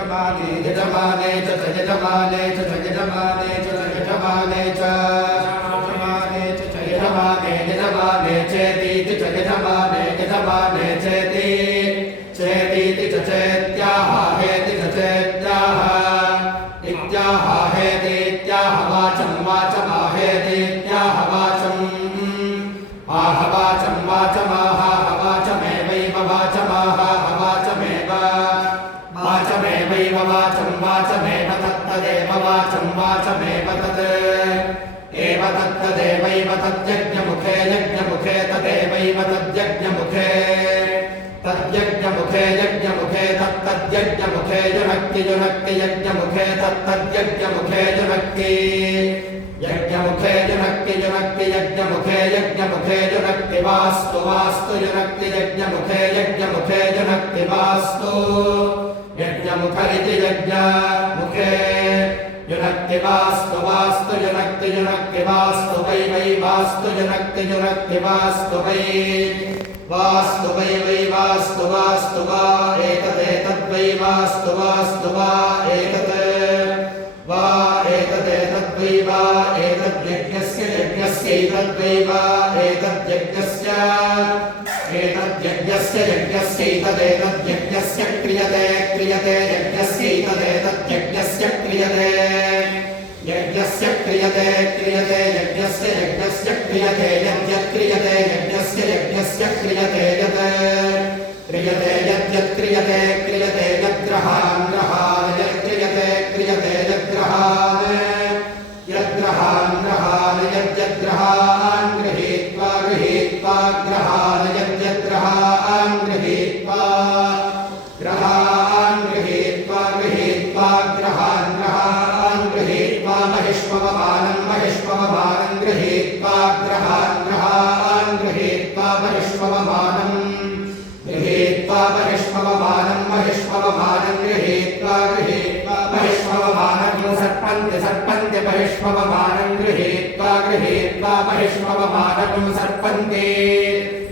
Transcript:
यजमाने च यजमाने च यजमाने च यजमाने च यजमाने यजमाने चेतीति च यजमाने यजमाने चेति चेतीति च चेत्याह हेति च चेत्याह इत्याह हेतीत्याह वाचं वाचमाहेतीत्याह वाचम् आह वाचं वाचमाह वाचमेवैव वाचमाह वाचमेव वाचमेवैव वाचं वाचमेव तत्तदेव वाचं वाचमेव तत् एव तत्तदेवैव तद्यज्ञमुखे यज्ञमुखे तदेवैव तद्यज्ञमुखे तद्यज्ञमुखे यज्ञमुखे तत्तद्यज्ञमुखे युनक्ति युनक्ति यज्ञमुखे तत्तद्यज्ञमुखे युनक्ति यज्ञमुखे युनक्ति युनक्ति यज्ञमुखे यज्ञमुखे युनक्ति वास्तु वास्तु युनक्ति यज्ञमुखे यज्ञमुखे युनक्ति वास्तु यज्ञमुखरिति यज्ञमुखे युनक्ति वास्तु वास्तु युनक्ति युनक्ति वास्तु वै वै वास्तु युनक्ति युनक्ति वास्तु वै वास्तु वै वै वास्तु वास्तु वा एतदेतद्वै वास्तु वास्तु वा एतदेतद्वै वा एतद्यज्ञस्य यज्ञस्यैतद्वै वा एतद्यज्ञस्य यज्ञस्यैतदेतद्यज्ञस्य क्रियते क्रियते यज्ञस्यैतदेतद्यज्ञस्य क्रियते यज्ञस्य क्रियते क्रियते यज्ञस्य क्रियते यज्ञक्रियते यज्ञस्य क्रियते यत् क्रियते यद्यत्क्रियते क्रियते यद्ग्रहान् ग्रहान् यत्क्रियते क्रियते यद्ग्रहान् यद्ग्रहान् ग्रहान् यद्यद्ग्रहान् गृहीत्वा गृहीत्वा ग्रहान् यद्यद्ग्रहान् गृहीत्वा ग्रहान् गृहीत्वा गृहीत्वा ग्रहान् ग्रहान् गृहीत्वा महिष्मवमानं महिष्मवमानं गृहीत्वा ग्रहान् ग्रहान् गृहीत्वा महिष्मवमानं गृहीत्वा महिष्मवमानं महिष्मवमानं गृहीत्वा गृहीत्वा महिष्मवमानं सर्पन्ति सर्पन्ति महिष्मवमानं गृहीत्वा गृहीत्वा महिष्मवमानं सर्पन्ति